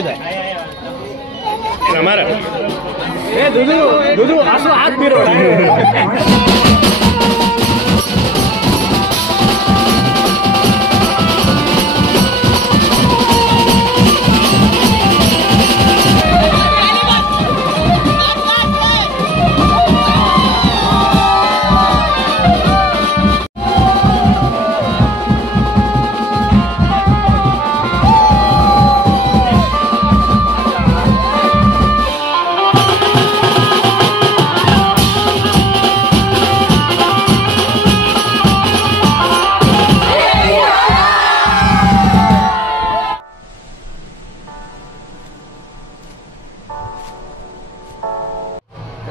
करायचा हमारा ए दुदू दुदू असं हात फिरव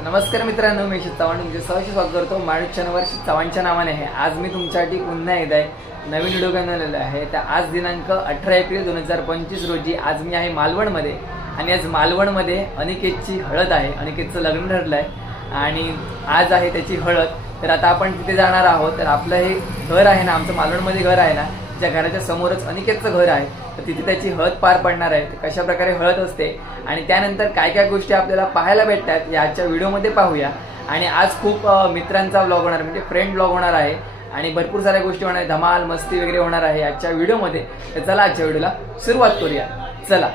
नमस्कार मित्रांनो, मी चव्हाण तुमचे सहर्ष स्वागत करतो माणूस चॅनलवर चव्हाणच्या नावाने आहे। आज मी तुमच्यासाठी पुन्हा एकदा नवीन व्हिडिओ घेऊन आलेलो आहे। तर आज दिनांक 18 एप्रिल 2025 रोजी आज मी आहे मालवणमध्ये आणि आज मालवणमध्ये अनिकेतची हळद आहे। अनिकेतचं लग्न ठरलं आहे आणि आज आहे त्याची हळद। तर आता आपण तिथे जाणार आहोत। तर आपलं हे घर आहे ना, आमचं मालवणमध्ये घर आहे ना, ज्या घराच्या समोरच अनिकेतचं घर आहे, तर तिथे त्याची हळद पार पडणार आहे। कशा प्रकारे हळद असते आणि त्यानंतर काय काय गोष्टी आपल्याला पाहायला भेटतात या आजच्या व्हिडिओमध्ये पाहूया। आणि आज खूप मित्रांचा व्लॉग होणार, म्हणजे फ्रेंड व्लॉग होणार आहे आणि भरपूर साऱ्या गोष्टी होणार, धमाल मस्ती वगैरे होणार आहे आजच्या व्हिडिओमध्ये। तर चला आजच्या व्हिडिओला सुरुवात करूया, चला।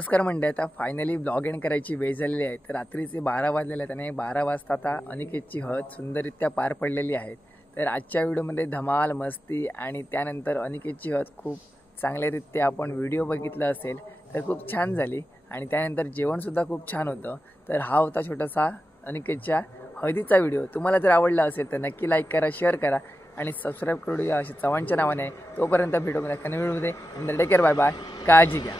नमस्कार म्हणते, आता फायनली ब्लॉग एंड करायची वेळ झालेली आहे. तर रात्रीचे 12 वाजलेले आहेत आणि 12 वाजता आता अनिकेतची हळद सुंदररित्या पार पडलेली आहे. तर आजच्या व्हिडिओमध्ये धमाल मस्ती आणि त्यानंतर अनिकेतची हळद खूप चांगल्यारित्या आपण व्हिडिओ बघितला असेल तर खूप छान झाली आणि त्यानंतर जेवणसुद्धा खूप छान होतं. तर हा होता छोटासा अनिकेतच्या हळदीचा व्हिडिओ. तुम्हाला जर आवडला असेल तर नक्की लाईक करा, शेअर करा आणि सबस्क्राईब करू या अशी चव्हाणच्या नावाने. तोपर्यंत भेटू नका नवीन व्हिडिओमध्ये. टेक केअर, बाय बाय, काळजी घ्या.